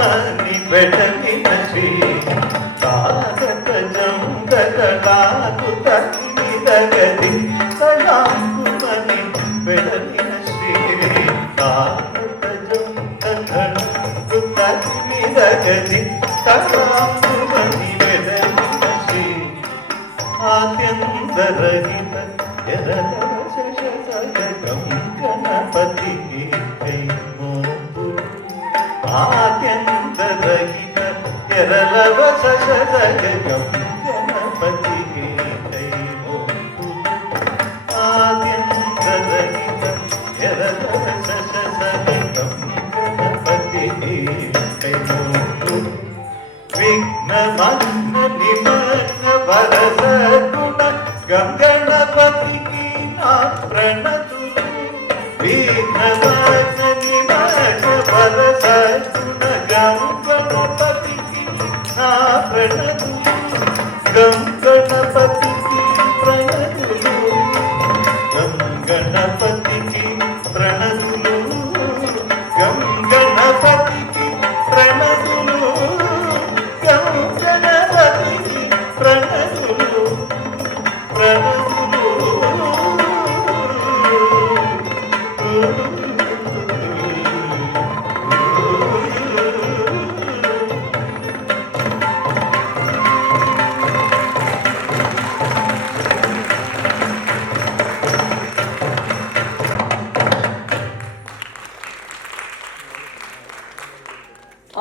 ಮನಿ ಬೆಳಗಿನ ಶ್ರೀ ಸಾಗತ ಜಂಗಗಳಾಗುತ್ತ ನಿದಗದಿ ಸಲಾಂಕು ಮನಿ ಬೆಳಗಿನ ಶ್ರೀ ಸಾಗತ ಜಂಗಗಳಾಗುತ್ತ ನಿದಗದಿ ಸಲಾಂಕು ಮನಿ ಬೆಳಗಿನ ಶ್ರೀ ಆದ್ಯಂತರಹಿತ ಎರಲ ಶಶಸಗಂ ಗಣಪತಿಗೆ ಕೈ ಮೋದು ಆದ್ಯಂತರಹಿತ ಎರಲವ ಶಶಸಗಂ ಗಣಪತಿಗೆ ಕೈ ಮೋದು ಆದ್ಯಂತರಹಿತ ಎರಲವ ಶಶಸಗಂ ಗಣಪತಿಗೆ ಕೈ ಮೋದು ವಿಘ್ನ ಮಗ್ನ ನಿಮಗ್ನ ಭರಸ ಗುಣ ಗಂಗಣಪತಿಗೆ ನಾ ಪ್ರಣತು ವಿಘ್ನ ಮಗ್ನ ನಿಮಗ್ನ ಭರಸ ಗುಣ ಗಂಗಣಪತಿಗೆ ನಾ ಪ್ರಣತು ಗಂಗಣಪತಿಗೆ ಪ್ರಣತುಲು ಗಂಗಣಪತಿಗೆ ಪ್ರಣತುಲು ಗಂಗಣಪತಿಗೆ ಪ್ರಣತುಲು ಗಣಪತಿಗೆ ಪ್ರಣತುಲು ಪ್ರಣತುಲು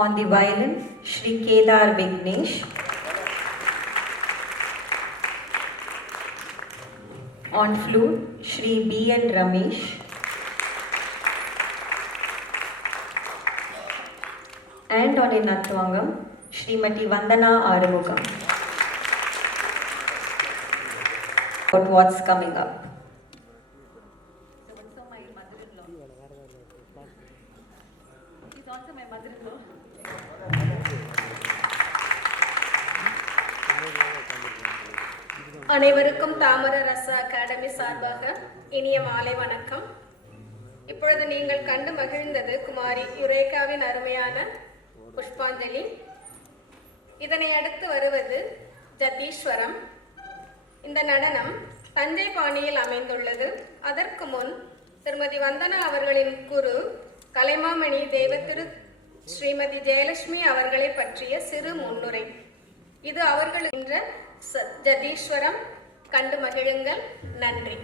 On the violin, Shri Kedar Vignesh. On flute, Shri B.N. Ramesh. And on a Natvangam, Srimati Vandana Arumugam. About what's coming up. So my mother-in-law. She's also my mother-in-law. அனைவருக்கும் தாமர ரச அகாடமி சார்பாக இனிய மாலை வணக்கம். இப்பொழுது நீங்கள் கண்டு மகிழ்ந்தது குமாரி யுரேகாவின் அருமையான புஷ்பாஞ்சலி. இதனை அடுத்து வருவது ஜதீஸ்வரம். இந்த நடனம் தஞ்சை பாணியில் அமைந்துள்ளது. அதற்கு முன் திருமதி வந்தனா அவர்களின் குரு கலைமாமணி தேவத்திரு ஸ்ரீமதி ஜெயலட்சுமி அவர்களை பற்றிய சிறு முன்னுரை. இது அவர்கள் என்ற ஜதீஸ்வரம். கண்டு மகிழுங்கள். நன்றி.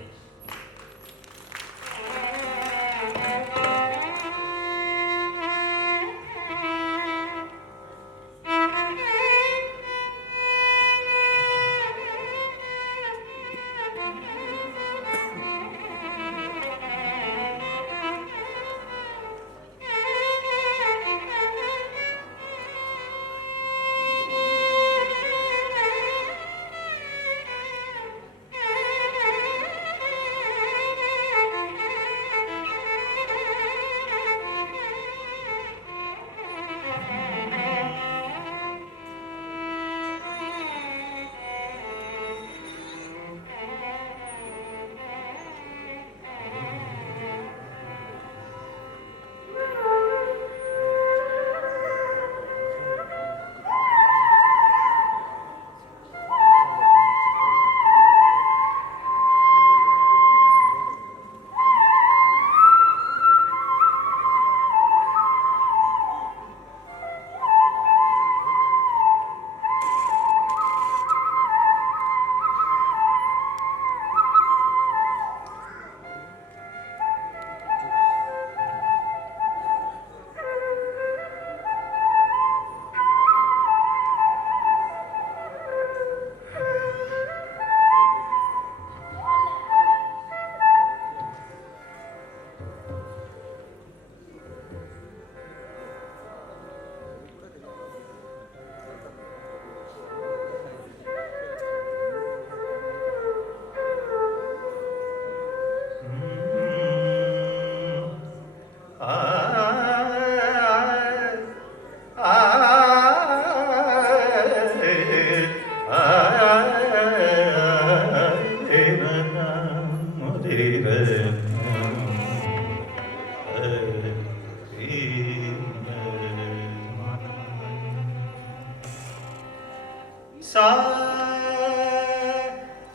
சா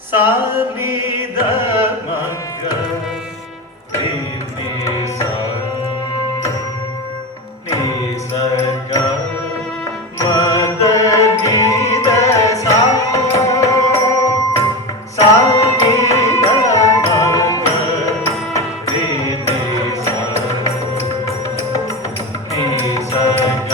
சானித மக ரே ரே சா நீ சக மத நீத சா சானித மக ரே ரே சா நீ சக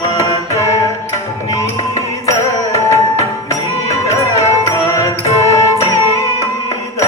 மத நீத நீத மத நீத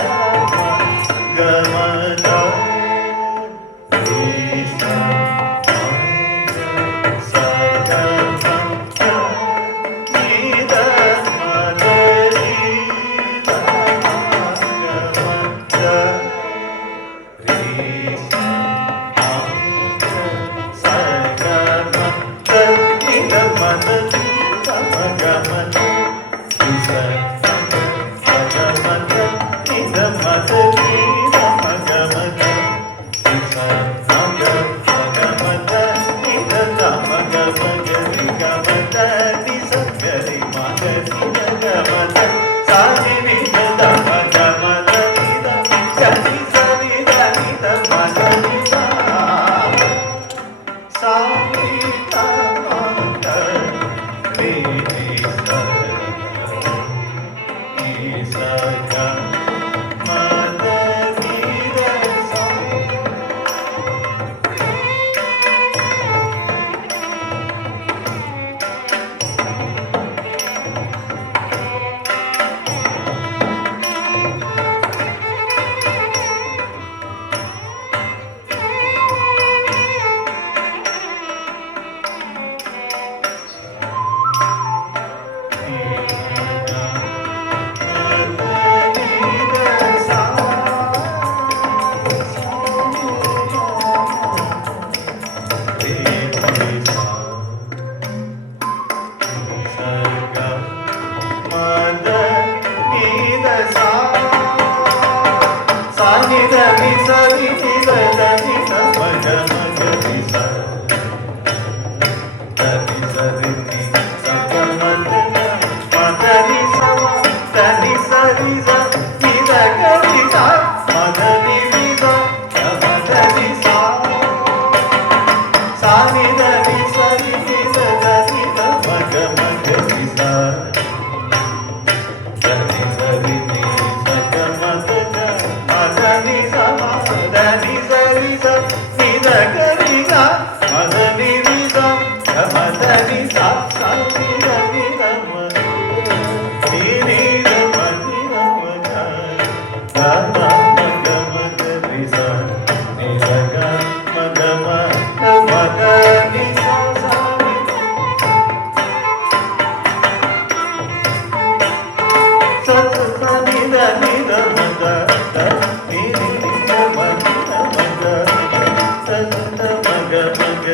கமத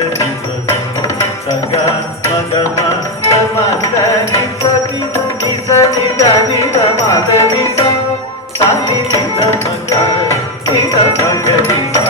ரீசா சகமத நீத மத நீத கமத ரீசா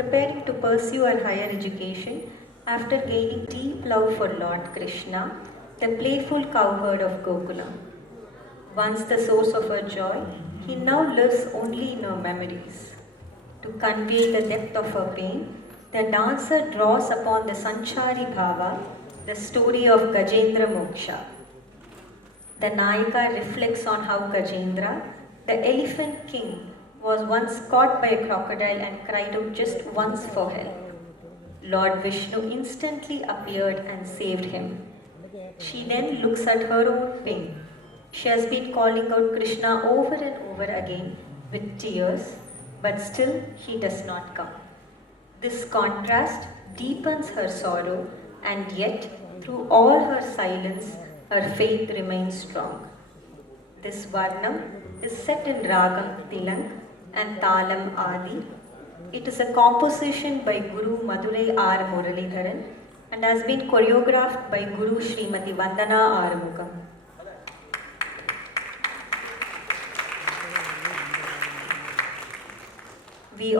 Preparing to pursue her higher education after gaining deep love for Lord Krishna, the playful cowherd of Gokula. Once the source of her joy, he now lives only in her memories. To convey the depth of her pain, the dancer draws upon the Sanchari Bhava, the story of Gajendra Moksha. The Nayika reflects on how Gajendra, the elephant king, was once caught by a crocodile and cried out just once for help. Lord Vishnu instantly appeared and saved him. She then looks at her own pain. She has been calling out Krishna over and over again with tears, but still he does not come. This contrast deepens her sorrow, and yet, through all her silence, her faith remains strong. This Varnam is set in Ragam Tilang and Talam Adi. It is a composition by Guru Madurai R. Muralidharan and has been choreographed by Guru Srimati Vandana Arumugam. We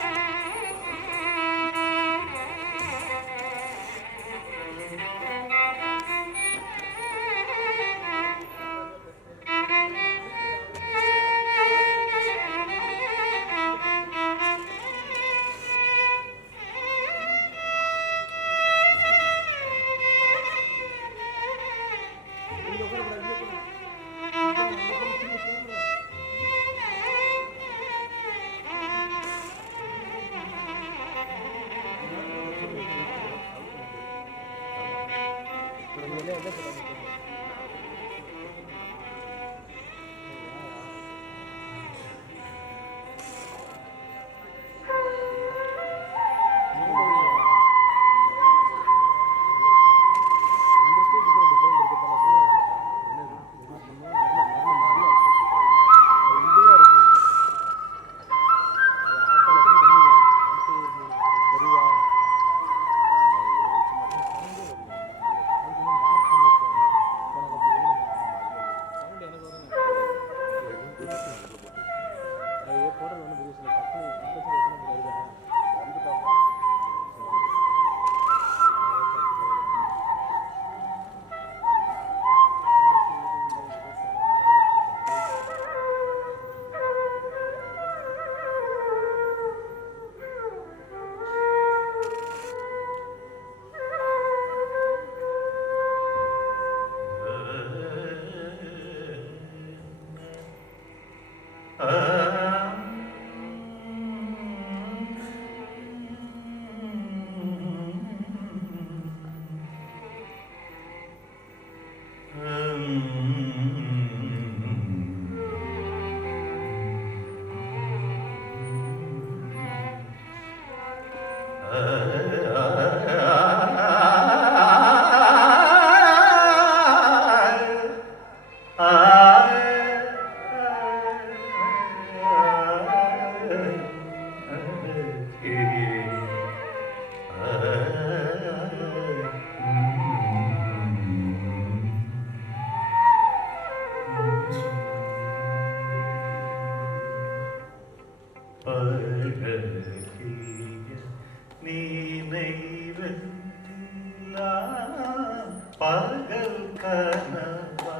பகல் கனவா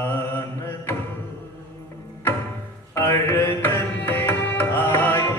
ஆனதோ அழகனே ஆய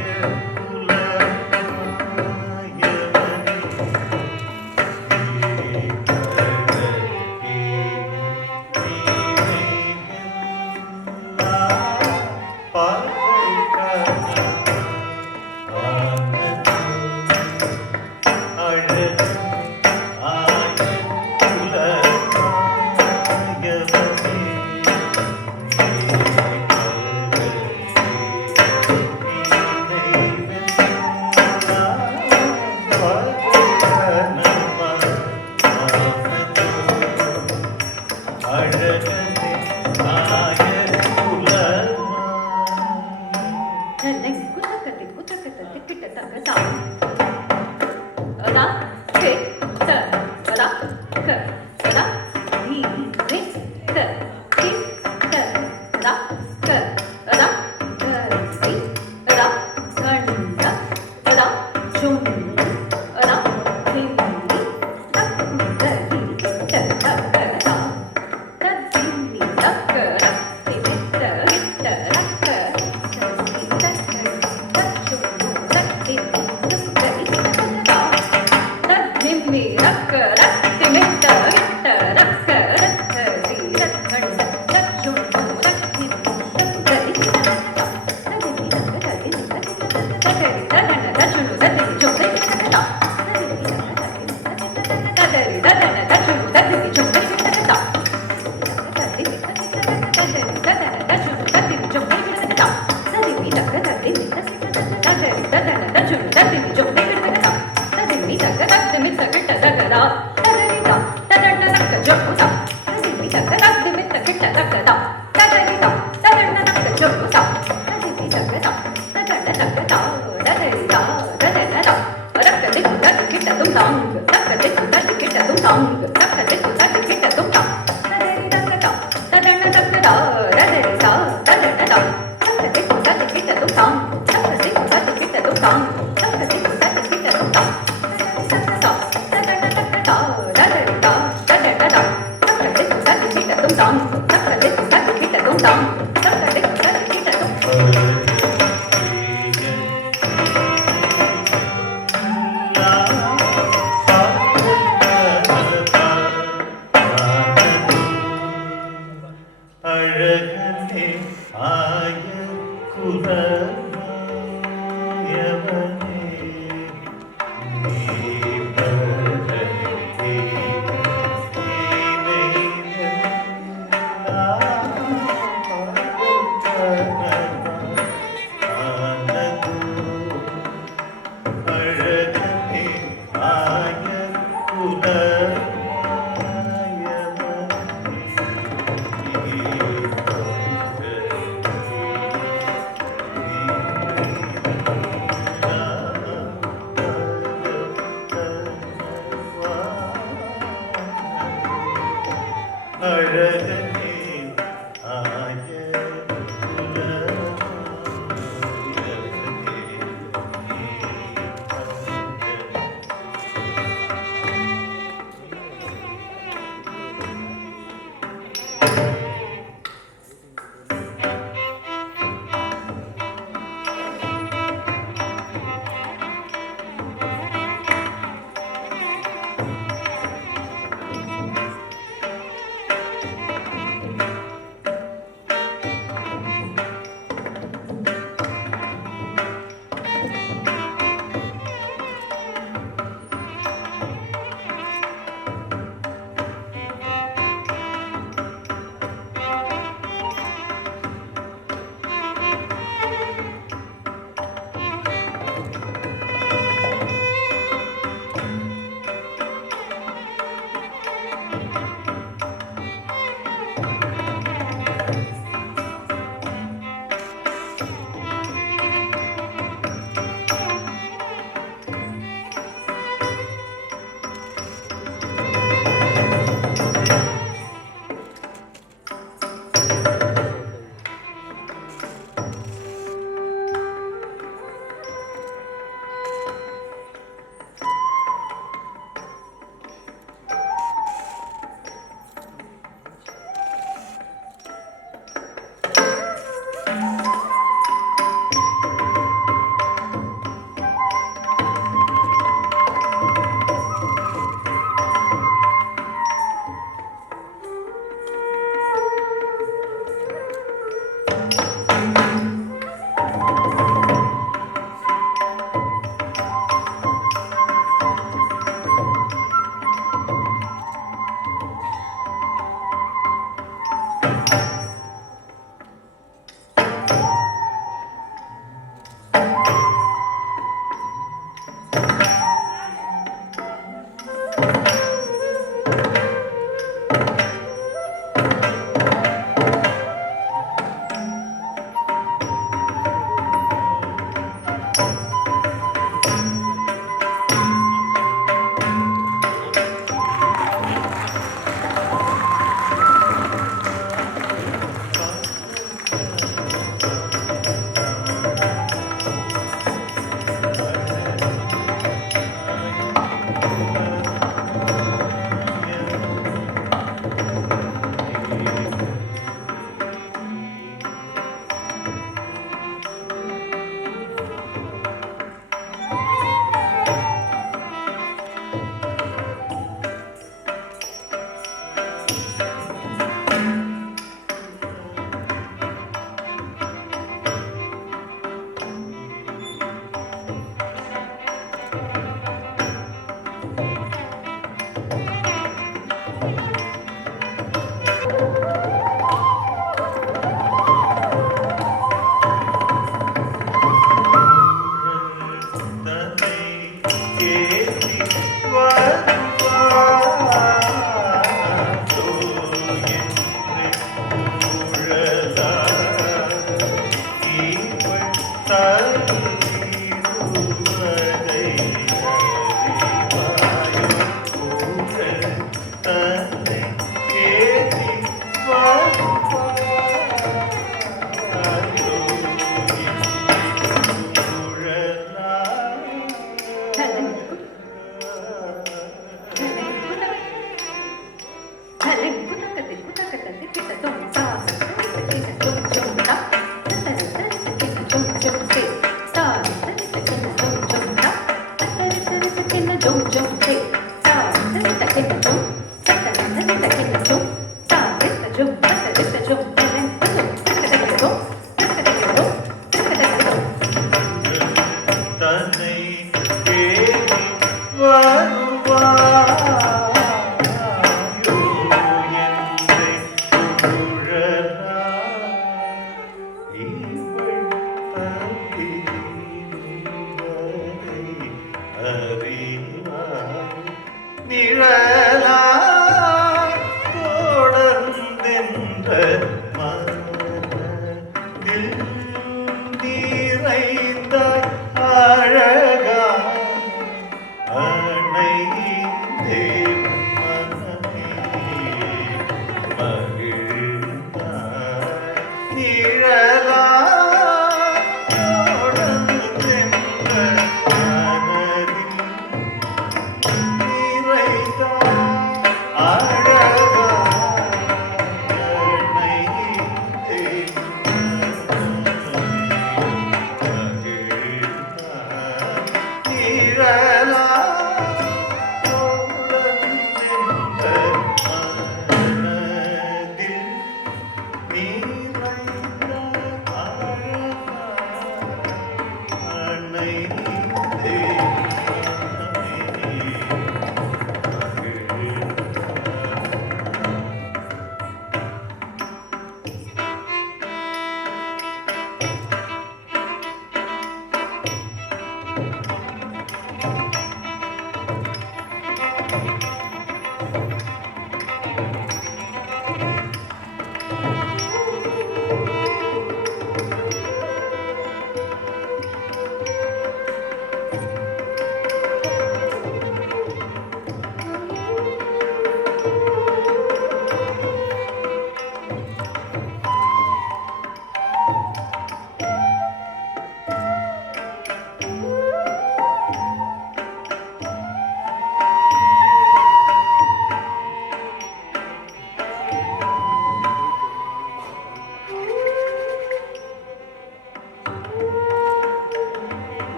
அழகனே ஆய நிறைந்த அழகா அணை மனமே மகிழ்ந்த நிழலா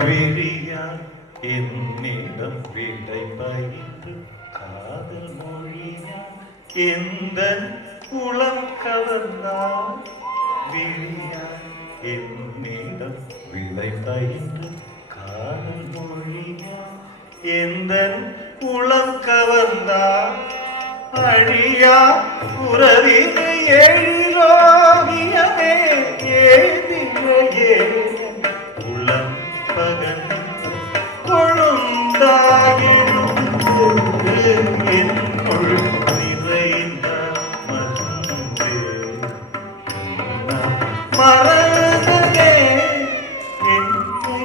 விழியால் என்னிடம் விடை பயின்று காதல் மொழியால் எந்தன் உளம் கவர்ந்தால் விழியால் என்னிடம் விடை பயின்று காதல் மொழியால் எந்தன் உளம் கவர்ந்தால் அழியா உறவினை எழிலோகியமே ஏதிலையே உளம் பகல் கொழுந்தாகிழுந்து என்னுள் நிறைந்த மருந்தே மறந்ததே என்னை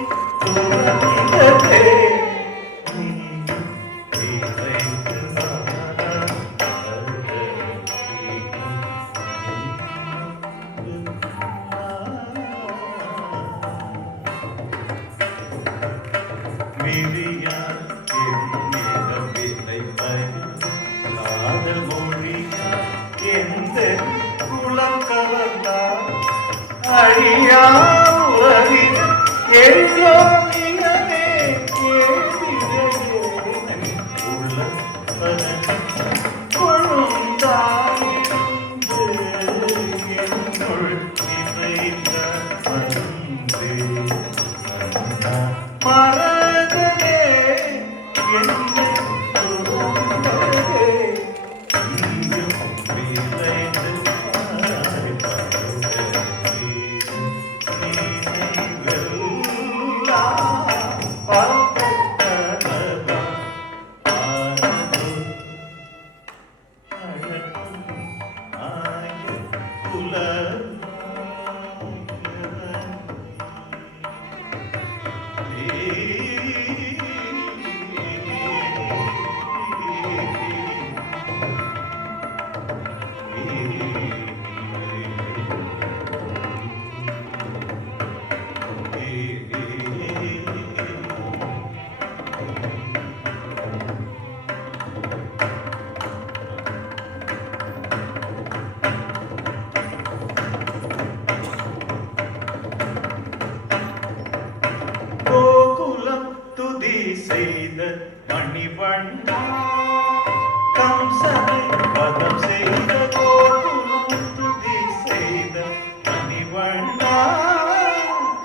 துறந்ததே விழியால் என்னிடம் விலை பயின்று காதல் மொழியால் எந்த குலம் கவர்ந்தால் அழியா உறவின் எழிலோகியமே ஏதிலையே உள்ளம் கொழுந்தாயிருந்து என்னுள் அவள் இசைந்தார் வந்து கண்ணா மறந்ததே என்னை துறந்ததே இங்கும் விரைந்து கோகுலம் துதி செய்த மணிவண்ணா கம்சனை வதம் செய்த கோகுலம் துதி செய்த மணிவண்ணா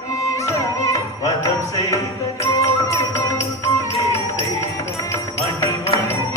கம்சனை வதம் செய்த கோகுலம் துதி செய்த மணிவண்ணா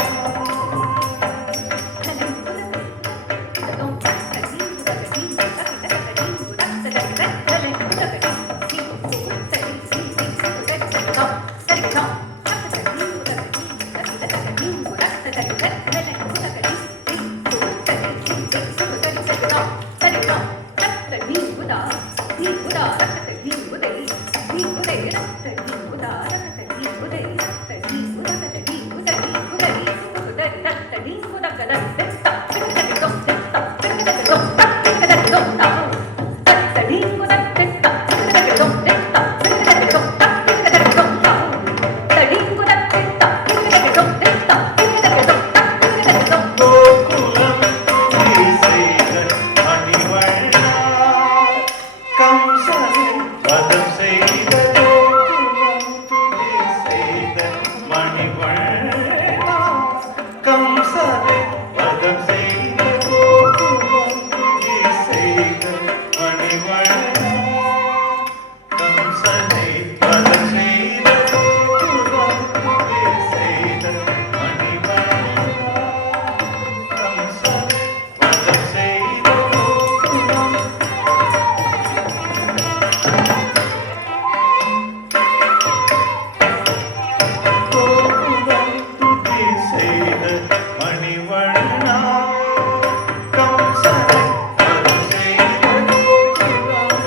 மணிவண்ணா கம்சனை வதம் செய்த கோகுலம்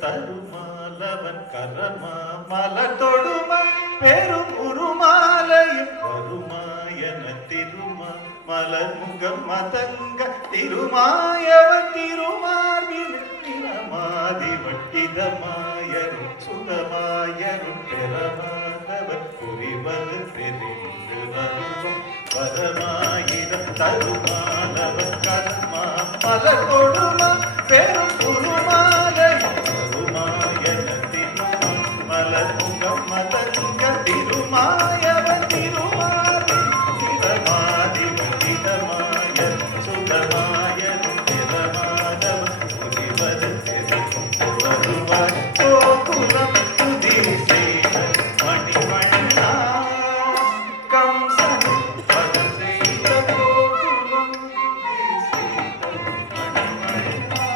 தருமாலவன் கரமா மலர் தொடுமா பெரும் உருமாலையும் வருமாயன திருமா மலர் முகம் மதங்க திருமாயவன் திருமார்பில் திறமாதி வட்டிதமாயரும் சுகமாயரும் பெறமாதவர் புரிவது தெரிந்து வருவம் வரமாயிரம் தருமாலவன் கர்மா மலர் கொடுமா பெரும் உருமாலையும் வருமாயன திருமா மலர் முகம் மதங்க திருமாயவன் திருமார்பில் திறமாதி வட்டிதமாயர் சுகமாயரும் பெறமாதவர் புரிவது தெரிந்து வருவார் கோகுலம் துதி செய்த மணிவண்ணா கம்சன் பதம் செய்த கோகுலம் துதி செய்த மணிவண்ணா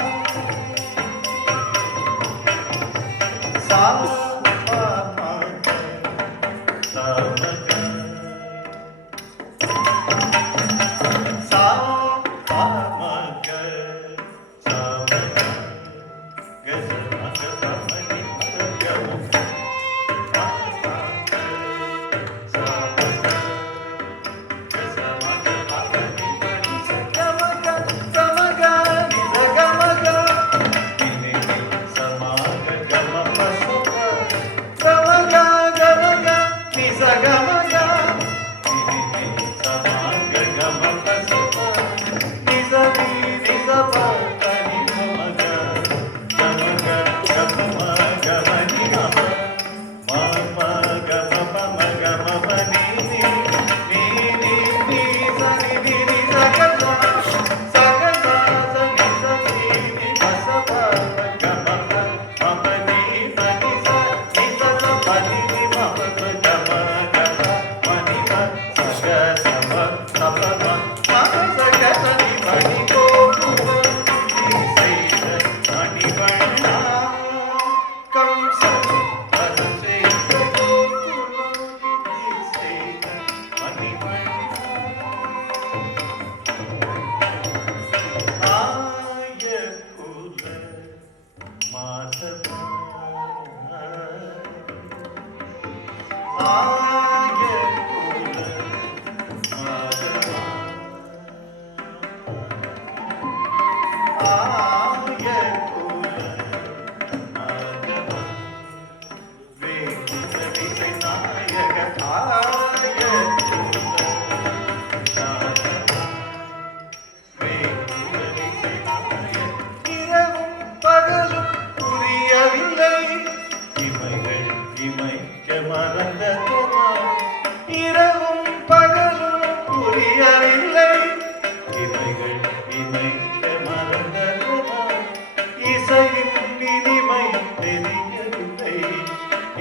இரவும் பகலும் புரியவில்லை இவைகள் இமைக்க மறந்ததுமா இசையின் இனிமை தெரியவில்லை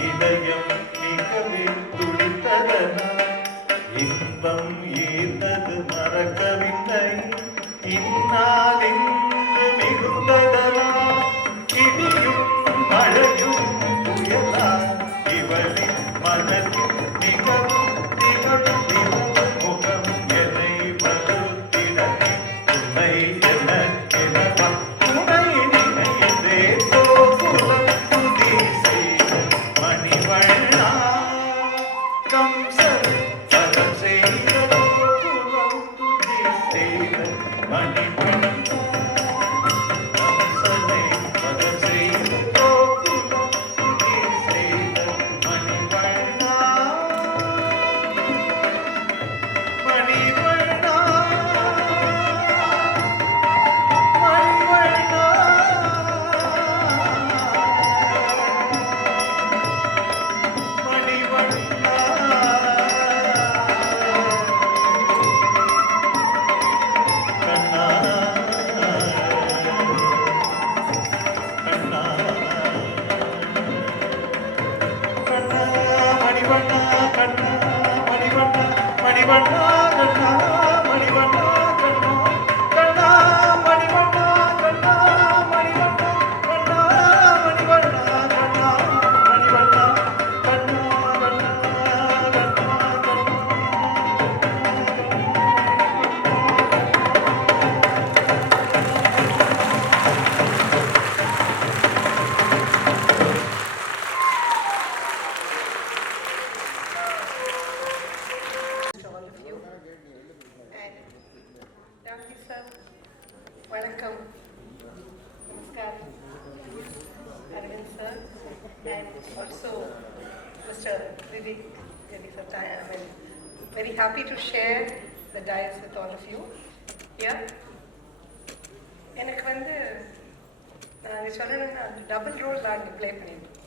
இதயம் மிகவே துடித்ததனா இன்பம் ஈர்த்தது மறக்கவில்லை இந்நாள் இன்று மிகுந்ததனா இடியும் மழையும் புயலா இவளின் மனதில் மிகவும் திகழும் திகழும் முகம் என்னை வருத்திடவே துணை எனவா துணை நினைந்தே கோகுலம் துதி செய்த மணிவண்ணா கம்சன் பதம் செய்த கோகுலம் துதி செய்த மணிவண்ணா கம்சனை பதம் செய்த கோகுலம் துதி செய்த மணிவண்ணா மணிவண்ணா மணிவண்ணா also Mr. Vivek Devisataya. I'm very happy to share the dais with all of you here. எனக்கு வந்து நான் சொல்லணும்னா டபுள் ரோல் நான் ப்ளே பண்ணியிருக்கேன்.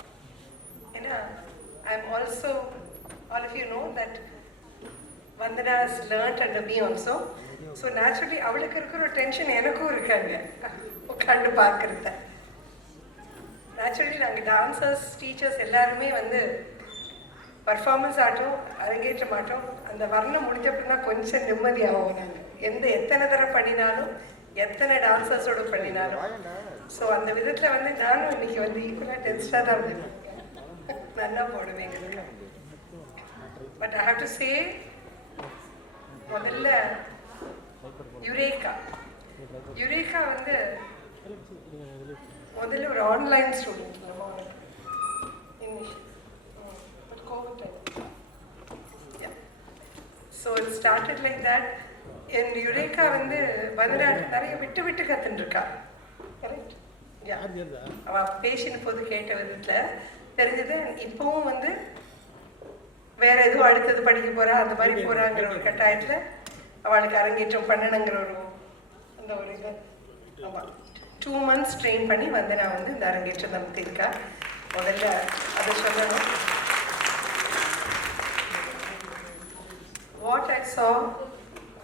ஏன்னா I am also, all of you know that Vandana has learnt under me also. So naturally அவளுக்கு இருக்கிற ஒரு டென்ஷன் எனக்கும் இருக்காங்க உட்காந்து பார்க்குறத. நேச்சுரலி நாங்கள் டான்சர்ஸ் டீச்சர்ஸ் எல்லாருமே வந்து பர்ஃபார்மன்ஸ் ஆட்டும் அரங்கேற்ற மாட்டோம். அந்த வர்ணம் முடிஞ்சப்படினா கொஞ்சம் நிம்மதியாகும். நாங்கள் எத்தனை தடவை பண்ணினாலும் எத்தனை டான்சர்ஸோடு பண்ணினாலும். ஸோ அந்த விதத்தில் வந்து நானும் இன்னைக்கு வந்து ஈக்குவலாக டென்ஸ்டாக தான் இருந்தேன். நல்லா போடுவேங்க. But I have to say, முதல்ல யுரேகா வந்து முதல்ல ஒரு ஆன்லைன் ஸ்டூடெண்ட். நம்ம English covid time. So it started like that. என் யுரேகா வந்து பரதநாட்டியம் நிறைய விட்டு கற்றுட்டுருக்கா. கரெக்ட்? அவள் பேசின போது கேட்ட விதத்தில் தெரிஞ்சது. இப்போவும் வந்து வேற எதுவும் அடுத்தது படிக்க போறா, அந்த மாதிரி போறாங்கிற ஒரு கட்டாயத்தில் அவளுக்கு அரங்கேற்றம் பண்ணணுங்கிற அந்த ஒரு இது. ஆமாம், 2 months ட்ரெயின் பண்ணி வந்து நான் வந்து இந்த அரங்கேற்றம் நடத்தியிருக்கா. முதல்ல அதை சொல்லணும். வாட் ஐ சா,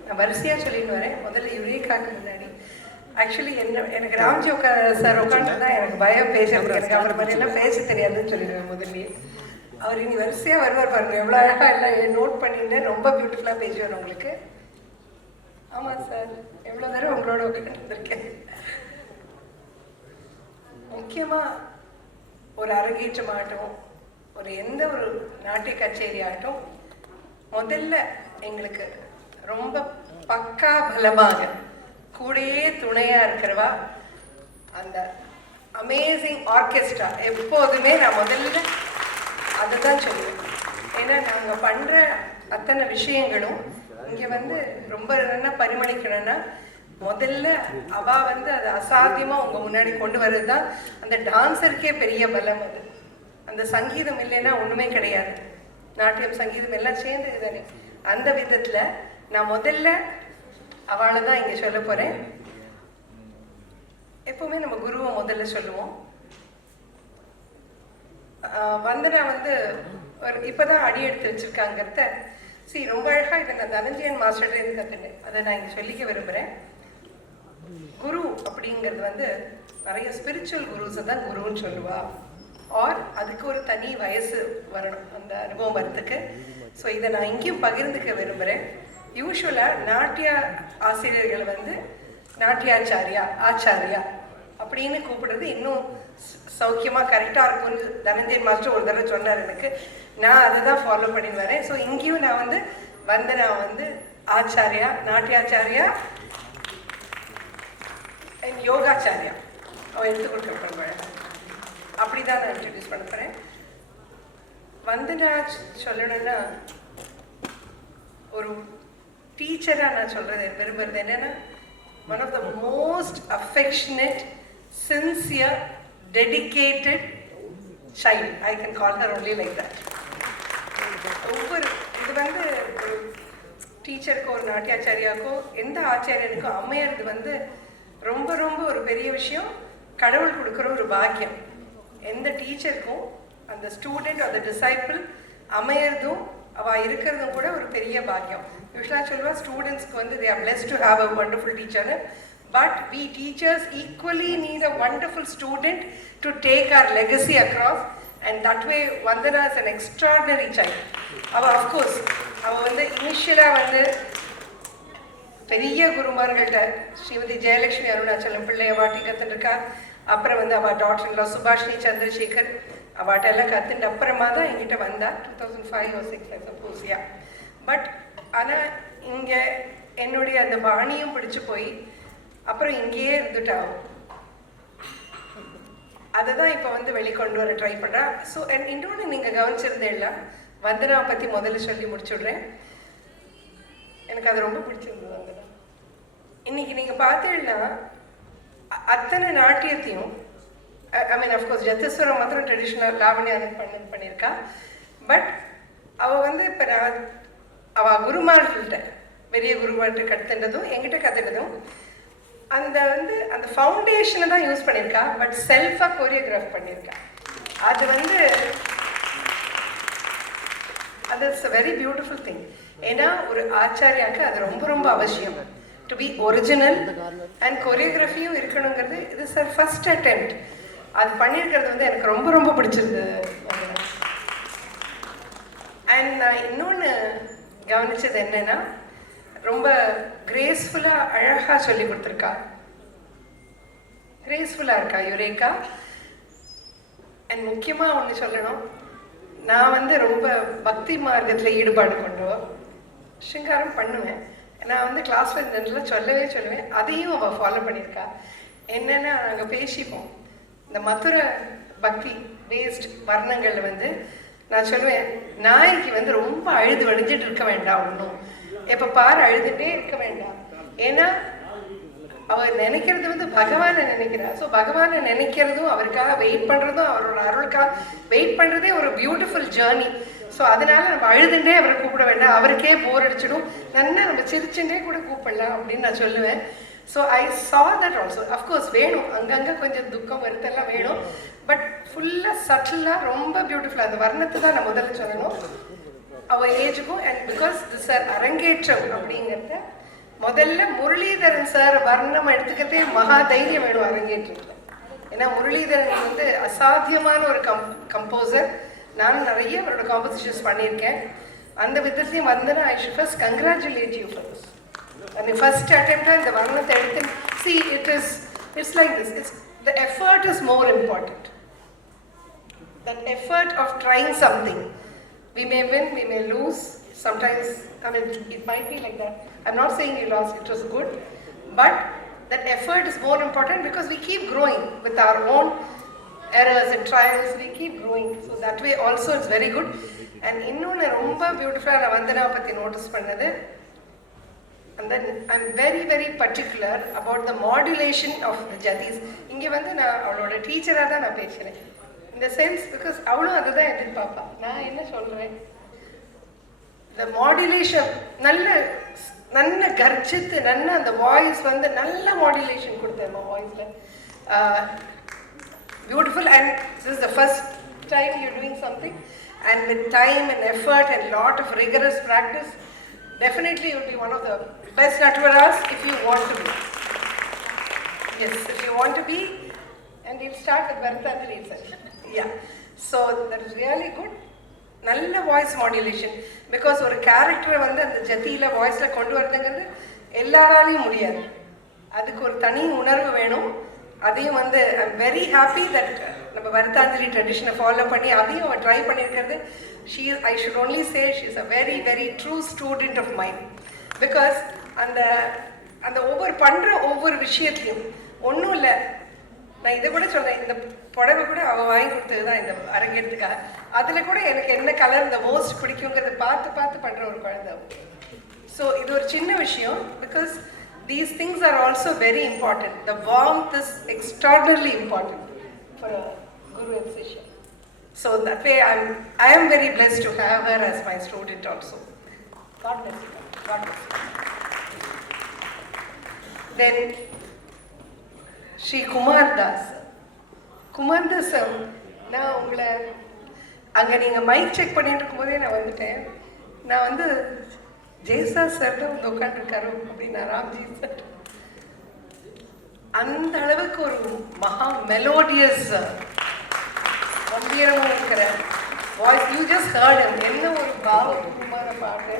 நான் வரிசையாக சொல்லிட்டு வரேன். முதல்ல யுரேகாக்கு முன்னாடி ஆக்சுவலி எனக்கு ராம்ஜி சார் உட்காந்துருந்தா எனக்கு பயம் பேசுறது. எனக்கு அவர் மாதிரியெல்லாம் பேச தெரியாதுன்னு சொல்லிடுவேன் முதல்ல. அவர் இனி வரிசையாக வருவார் பாருங்க, எவ்வளோ அழகாக எல்லாம் நோட் பண்ணியிருந்தேன். ரொம்ப பியூட்டிஃபுல்லாக பேசுவார் உங்களுக்கு. ஆமாம் சார், எவ்வளோ நேரம் உங்களோட உட்காந்துருக்கேன். முக்கியமாக ஒரு அரங்கேற்றம் ஆகட்டும், ஒரு எந்த ஒரு நாட்டிய கச்சேரி ஆகட்டும், முதல்ல எங்களுக்கு ரொம்ப பக்கா பலமாக கூடயே துணையாக இருக்கிறவா அந்த அமேசிங் ஆர்கெஸ்ட்ரா. எப்போதுமே நான் முதல்ல அதை தான் சொல்லுவேன். ஏன்னா நாங்கள் பண்ணுற அத்தனை விஷயங்களும் இங்கே வந்து ரொம்ப நல்லா பரிமளிக்கணும்னா முதல்ல அவள் வந்து அது அசாத்தியமாக உங்கள் முன்னாடி கொண்டு வர்றது தான் அந்த டான்ஸருக்கே பெரிய பலம். அது அந்த சங்கீதம் இல்லைன்னா ஒன்றுமே கிடையாது. நாட்டியம் சங்கீதம் எல்லாம் சேர்ந்தது தானே. அந்த விதத்தில் நான் முதல்ல அவளை தான் இங்கே சொல்ல போகிறேன். எப்போவுமே நம்ம குருவை முதல்ல சொல்லுவோம். வந்தனா வந்து ஒரு இப்போதான் அடி எடுத்து வச்சிருக்காங்கிறத ரொம்ப அழகாக இதை நான் தனஞ்சயன் மாஸ்டர்லேருந்து கற்றுனேன். அதை நான் இங்கே சொல்லிக்க விரும்புகிறேன். குரு அப்படிங்கிறது வந்து நிறைய ஸ்பிரிச்சுவல் குருஸை தான் குருன்னு சொல்லுவா. ஆர் அதுக்கு ஒரு தனி வயசு வரணும் அந்த அனுபவம் வரத்துக்கு. ஸோ இதை நான் இங்கேயும் பகிர்ந்துக்க விரும்புகிறேன். யூஸ்வலாக நாட்டிய ஆசிரியர்கள் வந்து நாட்டியாச்சாரியா, ஆச்சாரியா அப்படின்னு கூப்பிடுறது இன்னும் சௌக்கியமாக கரெக்டாக இருக்கும்னு தனஞ்சயன் மாஸ்டர் ஒரு தடவை சொன்னார் எனக்கு. நான் அதை தான் ஃபாலோ பண்ணி வரேன். ஸோ இங்கேயும் நான் வந்து நான் வந்து ஆச்சாரியா, நாட்டியாச்சாரியா அண்ட் யோகாச்சாரியா அவன் எடுத்து கொடுக்க போகிறேன். அப்படி தான் நான் இன்ட்ரடியூஸ் பண்ண போகிறேன். வந்து நான் சொல்லணும்னா ஒரு டீச்சராக நான் சொல்கிறது விரும்புகிறது என்னென்னா, one of the most affectionate, sincere, dedicated child. I can call her only like that. ஒவ்வொரு இது வந்து ஒரு டீச்சருக்கோ ஒரு நாட்டியாச்சாரியாக்கோ எந்த ஆச்சாரியனுக்கும் அமையறது வந்து ரொம்ப ரொம்ப ஒரு பெரிய விஷயம். கடவுள் கொடுக்குற ஒரு பாக்கியம். எந்த டீச்சருக்கும் அந்த ஸ்டூடெண்ட் அந்த டிசைபிள் அமையறதும் அவள் இருக்கிறதும் கூட ஒரு பெரிய பாக்கியம். யூஸ்வலாக சொல்லுவா ஸ்டூடெண்ட்ஸ்க்கு வந்து they are blessed to have a wonderful teacher, but we teachers equally need a wonderful student to take our legacy across, and that way Vandana is an extraordinary child. அவள் அஃப்கோர்ஸ் அவள் வந்து இனிஷியலாக வந்து பெரிய குருமார்கள்ட்ட ஸ்ரீமதி ஜெயலட்சுமி அருணாச்சலம் பிள்ளை அவாட்டி கற்றுருக்கா. அப்புறம் வந்து அவள் டாக்டர்ல சுபாஷினி சந்திரசேகர் அவாட்டெல்லாம் கற்றுட்டு அப்புறமா தான் என்கிட்ட வந்தா. 2005 or 2006 சப்போஸியா. பட் ஆனால் இங்கே என்னுடைய அந்த பாணியும் பிடிச்சி போய் அப்புறம் இங்கேயே இருந்துட்டாவும் அதை தான் இப்போ வந்து வெளிக்கொண்டு வர ட்ரை பண்ணுறா. ஸோ இன்னொன்று நீங்கள் கவனிச்சிருந்தேன்ல, வந்தனா பற்றி முதல்ல சொல்லி முடிச்சுடுறேன். எனக்கு அது ரொம்ப பிடிச்சிருந்தது. வந்தனா இன்னைக்கு நீங்கள் பார்த்தீங்கன்னா அத்தனை நாட்டியத்தையும் ஐ மீன் அஃப்கோர்ஸ் ஜத்தீஸ்வரம் மாத்திரம் ட்ரெடிஷ்னல் லாவண்யா பண்ணியிருக்கா. பட் அவள் வந்து இப்போ நான் அவள் குருமார்கள்ட்ட பெரிய குருமார்கிட்ட கற்றுண்டதும் என்கிட்ட கற்றுட்டதும் அந்த வந்து அந்த ஃபவுண்டேஷனை தான் யூஸ் பண்ணியிருக்கா. பட் செல்ஃபாக கோரியோகிராஃப் பண்ணியிருக்கா. அது வந்து அது it's a very beautiful thing. ஏன்னா ஒரு ஆச்சாரியாவுக்கு அது ரொம்ப ரொம்ப அவசியம். டு பி ஒரிஜினல் அண்ட் கொரியோகிராஃபியும் இருக்கணுங்கிறது இது சார் ஃபர்ஸ்ட் அட்டெம்ப்ட். அது பண்ணியிருக்கிறது வந்து எனக்கு ரொம்ப ரொம்ப பிடிச்சிருந்தது. அண்ட் நான் இன்னொன்று கவனிச்சது என்னன்னா, ரொம்ப கிரேஸ்ஃபுல்லாக அழகாக சொல்லி கொடுத்துருக்கா. கிரேஸ்ஃபுல்லாக இருக்கா யுரேகா. அண்ட் முக்கியமாக ஒன்று சொல்லணும், நான் வந்து ரொம்ப பக்தி மார்க்கத்தில் ஈடுபாடு கொண்டவன். சிங்காரம் பண்ணுவேன். நான் வந்து கிளாஸில் நல்லா சொல்லுவேன். அதையும் அவள் ஃபாலோ பண்ணியிருக்கா. என்னென்னா நாங்கள் பேசிப்போம். இந்த மதுர பக்தி பேஸ்ட் வர்ணங்களில் வந்து நான் சொல்லுவேன், நாய்க்கு வந்து ரொம்ப அழுது வடிஞ்சிட்டு இருக்க வேண்டாம், ஒன்றும் எப்போ பாரு அழுதுகிட்டே இருக்க வேண்டாம். ஏன்னா அவள் நினைக்கிறது வந்து பகவானை நினைக்கிறா. ஸோ பகவானை நினைக்கிறதும் அவருக்காக வெயிட் பண்ணுறதும் அவரோட அருளுக்காக வெயிட் பண்ணுறதே ஒரு பியூட்டிஃபுல் ஜேர்னி. ஸோ அதனால நம்ம அழுதுண்டே அவரை கூப்பிட வேண்டாம், அவருக்கே போர் அடிச்சிடும், நல்லா நம்ம சிரிச்சுட்டே கூட கூப்பிடலாம் அப்படின்னு நான் சொல்லுவேன். So I saw that also. Of course வேணும், அங்கங்கே கொஞ்சம் துக்கம் வருத்தெல்லாம் வேணும். பட் ஃபுல்லாக சட்டிலாக ரொம்ப பியூட்டிஃபுல்லாக அந்த வர்ணத்தை தான் நான் முதல்ல சொல்லணும் அவள் ஏஜுக்கும். அண்ட் பிகாஸ் திஸ் சார் அரங்கேற்றம் அப்படிங்கிறத முதல்ல முரளிதரன் சார் வர்ணம் எடுத்துக்கிறதே மகா தைரியம் வேணும் அரங்கேற்றத்தில். ஏன்னா முரளிதரன் வந்து அசாத்தியமான ஒரு கம்போசர். நான் நிறைய அவரோட காம்போசிஷன்ஸ் பண்ணியிருக்கேன். அந்த விதத்துலையும் வந்தேன்னா I should first congratulate you for this. அந்த ஃபர்ஸ்ட் அட்டெம்ப்டாக இந்த வர்ணத்தை எடுத்து see it's like this. The effort is more important. The effort of trying something. We may win, we may lose. Sometimes, I mean, it might be like that. I'm not saying you lost, it was good. But that effort is more important because we keep growing with our own errors and trials. We keep growing. So that way also it's very good. And இன்னொன்று ரொம்ப பியூட்டிஃபுல்லாக நான் வந்தனா பற்றி notice பண்ணது, and then I'm very very particular about the modulation of the jatis. இங்கே வந்து நான் அவளோட டீச்சராக தான் நான் பேசுகிறேன். இந்த சென்ஸ் பிகாஸ் அவளும் அதை தான் எதிர்பார்ப்பா. நான் என்ன சொல்கிறேன், இந்த மாடுலேஷன் நல்ல கர்ஜித்து நல்ல அந்த வாய்ஸ் வந்து நல்ல மாடுலேஷன் கொடுத்தேன் வாய்ஸில். Beautiful. And this is the first time you doing something and with time and effort and lot of rigorous practice definitely you will be one of the best Natvaras if you want to be. Yes, if you want to be, and you'll start with Bharatantali itself. Yeah, so that is really good. நல்ல voice modulation. Because ஒரு கேரக்டரை வந்து அந்த ஜதியில் வாய்ஸில் கொண்டு வரதுங்கிறது எல்லாராலையும் முடியாது. அதுக்கு ஒரு தனி உணர்வு வேணும். அதையும் வந்து I am very happy that நம்ம பரதாஞ்சலி ட்ரெடிஷனை ஃபாலோ பண்ணி அதையும் அவள் ட்ரை பண்ணியிருக்கிறது. I should only say she is a very very true student of mine. Because அந்த ஒவ்வொரு விஷயத்துலையும் ஒன்றும் இல்லை. நான் இதை கூட சொன்னேன், இந்த புடவை கூட அவள் வாங்கி கொடுத்தது தான் இந்த அரங்கேறதுக்காக. அதில் கூட எனக்கு என்ன கலர் இந்த மோஸ்ட் பிடிக்குங்கிறத பார்த்து பண்ணுற ஒரு குழந்தை. ஸோ இது ஒரு சின்ன விஷயம். Because these things are also very important. The warmth is extraordinarily important for a guru and sishya. So that way I am very blessed to have her as my student also. God bless you. God bless you. Then Shri Kumar Das. Kumar Das, நான் உங்களை அங்கே நீங்கள் mic check பண்ணிட்டு இருக்கும்போதே நான் வந்துட்டேன். நான் வந்து ஜெய்சா சார் தான் வந்து உட்காந்துருக்காரு அப்படின்னா ராம்ஜி சார் அந்த அளவுக்கு ஒரு மகா மெலோடியஸ் கம்பீரமாக இருக்கிற வாய்ஸ். யூ ஜஸ்ட் ஹர்ட் என்ன ஒரு பாவபூர்வமான பாட்டு.